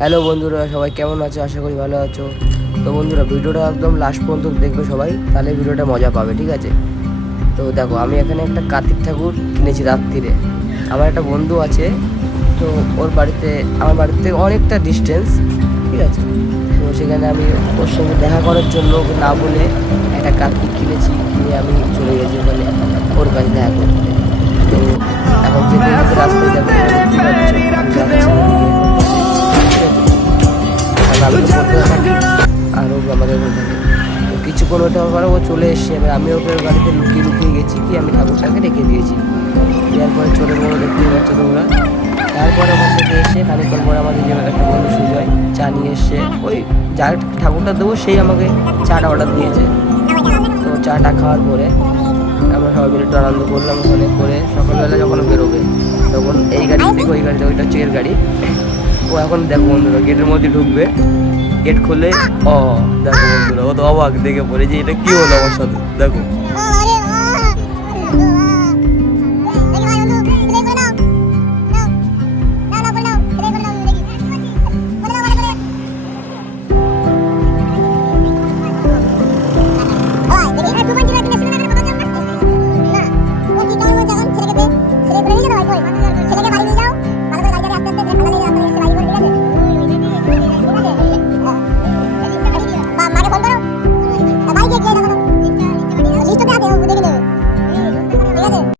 Hello বন্ধুরা, সবাই কেমন আছো? আশা করি ভালো আছো। তো বন্ধুরা, ভিডিওটা একদম লাস্ট পর্যন্ত দেখবে সবাই, তাহলে ভিডিওটা মজা পাবে, ঠিক আছে? তো দেখো, আমি এখানে একটা কার্তিক ঠাকুর কিনেছি রাত্রিরে। আমার একটা বন্ধু আছে, তো ওর বাড়িতে আমার বাড়ির থেকে অনেকটা ডিস্টেন্স, ঠিক আছে? তো সেখানে আমি ওর সঙ্গে দেখা করার জন্য ওকে না বলে একটা কার্তিক কিনেছি, কিনে আমি চলে গেছি ওখানে ওর কাছে দেখা করতে। তো এখন যেতে যেতে রাস্তায় দেখো, দেখতেই পাচ্ছ আমি যাচ্ছি ওদিকে ওর কাছে, ঠিক আছে? কারণ আমি তো কলকাতা থাকি আর ও আমাদের ওখানে থাকে। তো কিছুক্ষণ ওটা পরে ও চলে এসছে, এবার আমি ওকে ওর গাড়িতে লুকিয়ে লুকিয়ে গেছি, কি আমি ঠাকুরটাকে রেখে দিয়েছি। দেওয়ার পরে চলে গেলো, দেখতেই পাচ্ছ তোমরা। তারপরে ওখান থেকে এসে খানিকক্ষণ পরে আমাদের যে একটা বন্ধু সুজয় চা নিয়ে এসছে, ওই যার ঠাকুরটা দেবো সেই আমাকে চাটা অর্ডার দিয়েছে। তো চাটা খাওয়ার পরে আমরা সবাই মিলে একটু আনন্দ করলাম ওখানে করে। সকালবেলা যখন বেরোবে তখন এই গাড়ি থেকে ওই গাড়িতে, ওইটা হচ্ছে এর গাড়ি। ও এখন দেখো বন্ধুরা, গেটের মধ্যে ঢুকবে, গেট খুলে দেখো বন্ধুরা, ও তো অবাক দেখে পড়ে যে এটা কি হলো আমার সাথে, দেখো।